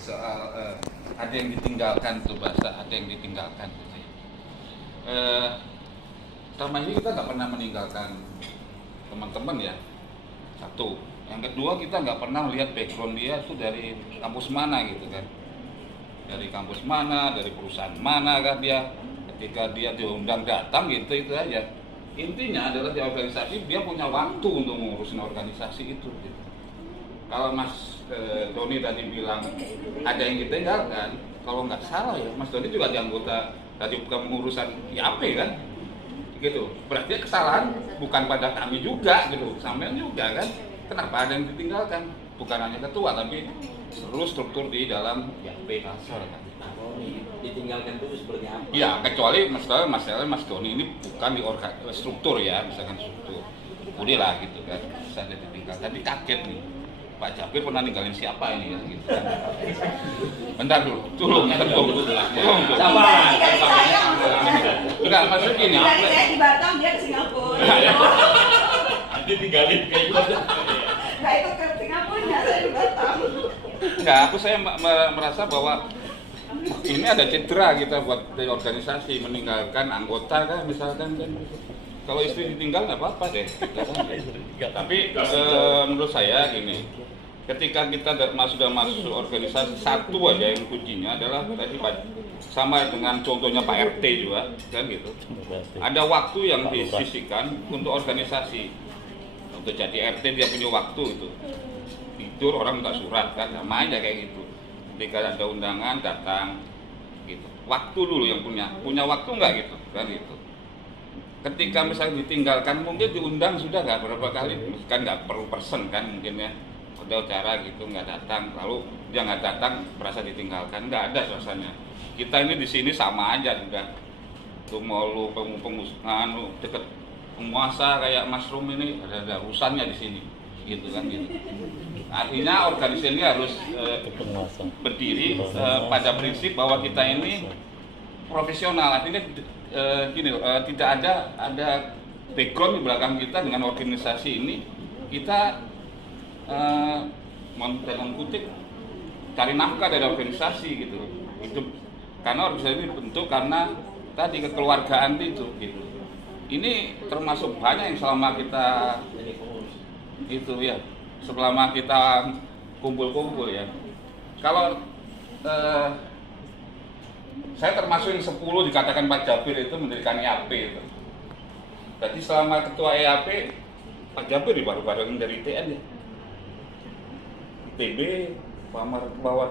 soal ada yang ditinggalkan tuh bahasa, ada yang ditinggalkan. Selama ini kita nggak pernah meninggalkan teman-teman ya, satu. Yang kedua, kita nggak pernah melihat background dia tuh dari kampus mana gitu kan, dari kampus mana, dari perusahaan mana kan dia. Ketika dia diundang datang gitu, itu aja. Intinya adalah di organisasi dia punya waktu untuk mengurusin organisasi itu gitu. Kalau Mas Doni tadi bilang ada yang ditinggalkan, kalau nggak salah ya Mas Doni juga di anggota tadi bukan pengurusan IAP kan, gitu. Berarti kesalahan bukan pada kami juga gitu, sampean juga kan. Kenapa ada yang ditinggalkan? Bukan hanya ketua tapi seluruh struktur di dalam IAP Kalsel kan. Ditinggalkan itu seperti apa? Ya kecuali masalah Mas Doni ini bukan di struktur ya, misalkan struktur. Udah lah gitu kan, bisa ada ditinggal. Tapi kaget nih. Pak Jabir pernah ninggalin siapa ini ya gitu. Bentar dulu, tolong. Sabar. Enggak, maksud gini. Saya di Batam, dia ke Singapura. Nanti tinggalin kayak gitu. Nah itu ke Singapura, saya di Batam. Enggak, saya merasa bahwa ini ada cedera kita buat dari organisasi, meninggalkan anggota kan misalkan kan. Kalau istri ditinggal nggak apa-apa deh. Tapi menurut saya gini, ketika kita sudah masuk organisasi, satu aja yang kuncinya adalah tadi sama dengan contohnya Pak RT juga kan gitu. Ada waktu yang disisihkan untuk organisasi. Untuk jadi RT dia punya waktu itu. Tidur orang minta surat kan, sama aja kayak gitu. Ketika ada undangan datang gitu. Waktu dulu yang punya waktu nggak gitu kan gitu. Ketika misalnya ditinggalkan mungkin diundang sudah nggak berapa kali, kan nggak perlu person kan mungkin ya, udah acara gitu nggak datang, lalu dia nggak datang merasa ditinggalkan, nggak ada suasananya. Kita ini di sini sama aja udah, tuh mau lu pengusaha deket penguasa kayak Mas Rum ini ada urusannya di sini, gitu kan gitu. Artinya organisasi ini harus berdiri pada prinsip bahwa kita ini profesional, artinya gini, tidak ada background di belakang kita dengan organisasi ini. Kita dalam kutip cari nafkah dari organisasi gitu. Itu karena organisasi ini dibentuk karena tadi kekeluargaan itu gitu. Ini termasuk banyak yang selama kita itu ya, selama kita kumpul-kumpul ya. Kalau saya termasuk yang 10 dikatakan Pak Jabir itu mendirikan IAP itu. Jadi selama ketua IAP, Pak Jabir baru-baru dari ITN ya. ITB, Pak Bawah